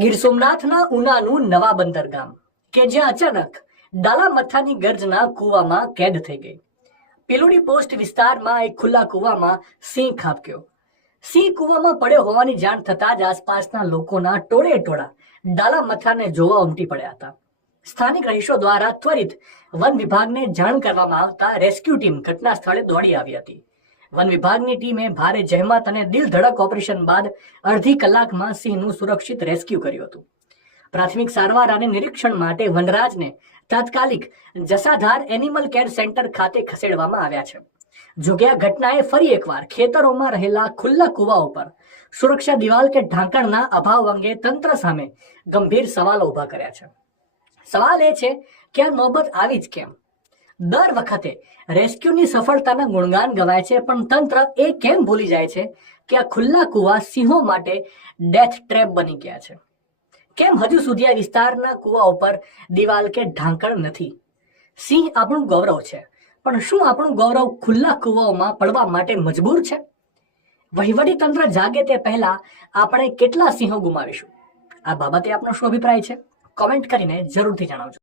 ગીર સોમનાથના ઉનાનું નવા બંદરગામ કે જ્યાં અચાનક ડાલામથાની ગર્જના કૂવામાં કેદ થઈ ગઈ। પીલુડી પોસ્ટ વિસ્તારમાં એક ખુલ્લા કૂવામાં સિંહ ખાબક્યો। સિંહ કૂવામાં પડ્યો હોવાની જાણ થતાં જ આસપાસના લોકોના ટોળે ટોળા ડાલામથાને જોવા ઉમટી પડ્યા હતા। સ્થાનિક રહીશો દ્વારા ત્વરિત વન વિભાગને જાણ કરવામાં આવતા રેસ્ક્યુ ટીમ ઘટના સ્થળે દોડી આવી હતી। વન વિભાગની ટીમે ભારે જહેમત અને દિલ ધડક ઓપરેશન બાદ અડધી કલાકમાં સિંહનું સુરક્ષિત રેસ્ક્યુ કર્યું હતું। પ્રાથમિક સારવાર અને નિરીક્ષણ માટે વનરાજને તાત્કાલિક જસાધાર એનિમલ કેર સેન્ટર ખાતે ખસેડવામાં આવ્યા છે। જોકે આ ઘટનાએ ફરી એકવાર ખેતરોમાં રહેલા ખુલ્લા કૂવાઓ પર સુરક્ષા દિવાલ કે ઢાંકણના અભાવ અંગે તંત્ર સામે ગંભીર સવાલો ઉભા કર્યા છે। સવાલ એ છે કે આ નોબત આવી જ કેમ? દર વખતે રેસ્ક્યુની સફળતાના ગુણગાન ગવાય છે, પણ તંત્ર એ કેમ ભૂલી જાય છે કે આ ખુલ્લા કૂવા સિંહો માટે ડેથ ટ્રેપ બની ગયા છે? કેમ હજુ સુધી આ વિસ્તારના કૂવા ઉપર દિવાલ કે ઢાંકણ નથી? સિંહ આપણું ગૌરવ છે, પણ શું આપણું ગૌરવ ખુલ્લા કૂવાઓમાં પડવા માટે મજબૂર છે? વહીવટી તંત્ર જાગે તે પહેલા આપણે કેટલા સિંહો ગુમાવીશું? આ બાબતે આપનો શું અભિપ્રાય છે? કોમેન્ટ કરીને જરૂરથી જણાવજો।